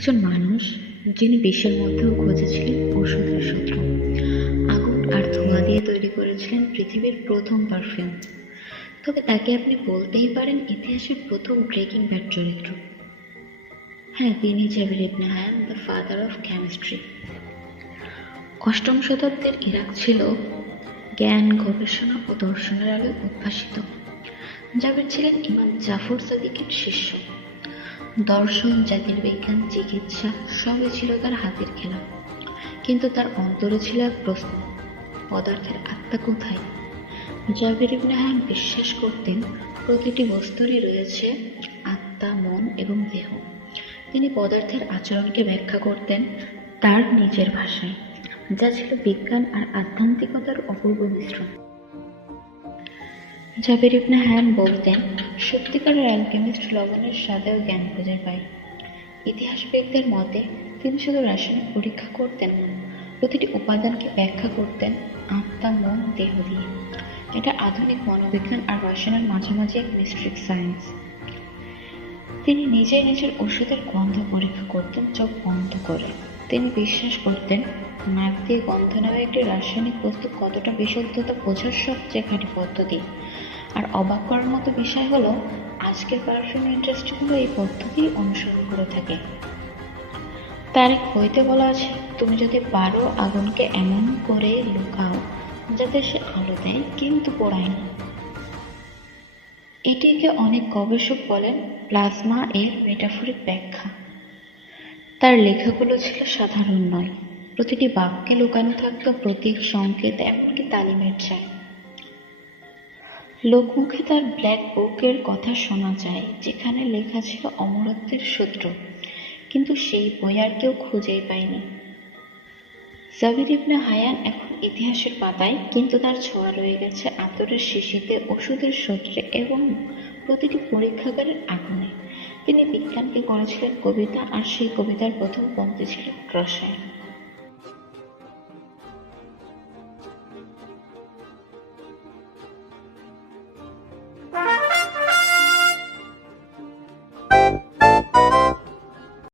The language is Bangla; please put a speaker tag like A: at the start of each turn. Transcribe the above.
A: একজন মানুষ যিনি বিশ্বের মধ্যেও খুঁজেছিলেন ওষুধের সূত্র আগুন আর ধোঁয়া দিয়ে তৈরি করেছিলেন পৃথিবীর প্রথম পারফিউম তবে তাকে আপনি বলতেই পারেন ইতিহাসের প্রথম ব্রেকিং ব্যাড চরিত্র। হ্যাঁ তিনি Jabir ibn Hayyan the father of chemistry অষ্টম শতাব্দীর ইরাক ছিল জ্ঞান, গবেষণা ও দর্শনের আলোয় উদ্ভাসিত। জাবির ছিলেন ইমাম জাফর সাদিকের শিষ্য। দর্শন, জাতির বিজ্ঞান, চিকিৎসা, সবই ছিল তার হাতের খেলা। কিন্তু তার অন্তরে ছিল এক প্রশ্ন, পদার্থের আত্মা কোথায়? জাবির ইবনে হায়ান বিশ্বাস করতেন, প্রতিটি বস্তুরই রয়েছে আত্মা, মন এবং দেহ। তিনি পদার্থের আচরণকে ব্যাখ্যা করতেন তার নিজের ভাষায়, যা ছিল বিজ্ঞান আর আধ্যাত্মিকতার অপূর্ব মিশ্রণ। জাবির ইবনে হায়ান বলতেন, সত্যিকারের অ্যালকেমিস্ট লবণের স্বাদেও জ্ঞান খুঁজে পায়। ইতিহাসবিদদের মতে, তিনি শুধু রাসায়নিক পরীক্ষা করতেন না, প্রতিটি উপাদানকে ব্যাখ্যা করতেন আত্মা, মন, দেহ দিয়ে। এটা আধুনিক মনোবিজ্ঞান আর রসায়নের মাঝামাঝি এক মিস্ট্রিক সায়েন্স তিনি নিজেই নিজের ওষুধের গন্ধ পরীক্ষা করতেন, চোখ বন্ধ করে। তিনি বিশ্বাস করতেন, নাক দিয়ে গন্ধ নেওয়া একটি রাসায়নিক বস্তু কতটা বিশুদ্ধতা বোঝার সবচেয়ে খাঁটি পদ্ধতি। আর অবাক করার মতো বিষয় হলো, আজকের পারফিউম ইন্ডাস্ট্রিগুলো এই পদ্ধতি অনুসরণ করে থাকে। তার এক বইতে বলা আছে, তুমি যদি পারো আগুনকে এমন করে লুকাও যাতে সে আলো দেয়, কিন্তু পোড়ায় না। এটিকে অনেক গবেষক বলেন প্লাজমা এর মেটাফরিক ব্যাখ্যা। তার লেখাগুলো ছিল সাধারণ নয়। প্রতিটি বাক্যে লুকানো থাকতো প্রতীক, সংকেত, এমনকি তালিমের চায় লোকমুখে তার ব্ল্যাক বুকের কথা শোনা যায়, যেখানে লেখা ছিল অমরত্বের সূত্র। কিন্তু সেই বই আর কেউ খুঁজেই পায়নি। জাবির ইবনে হায়ান এখন ইতিহাসের পাতায়, কিন্তু তার ছোঁয়া রয়ে গেছে আতরের শিশিতে, ওষুধের সূত্রে এবং প্রতিটি পরীক্ষাগারের আগুনে। তিনি বিজ্ঞানকে করেছিলেন কবিতা, আর সেই কবিতার প্রথম পংক্তি ছিল রসায়ন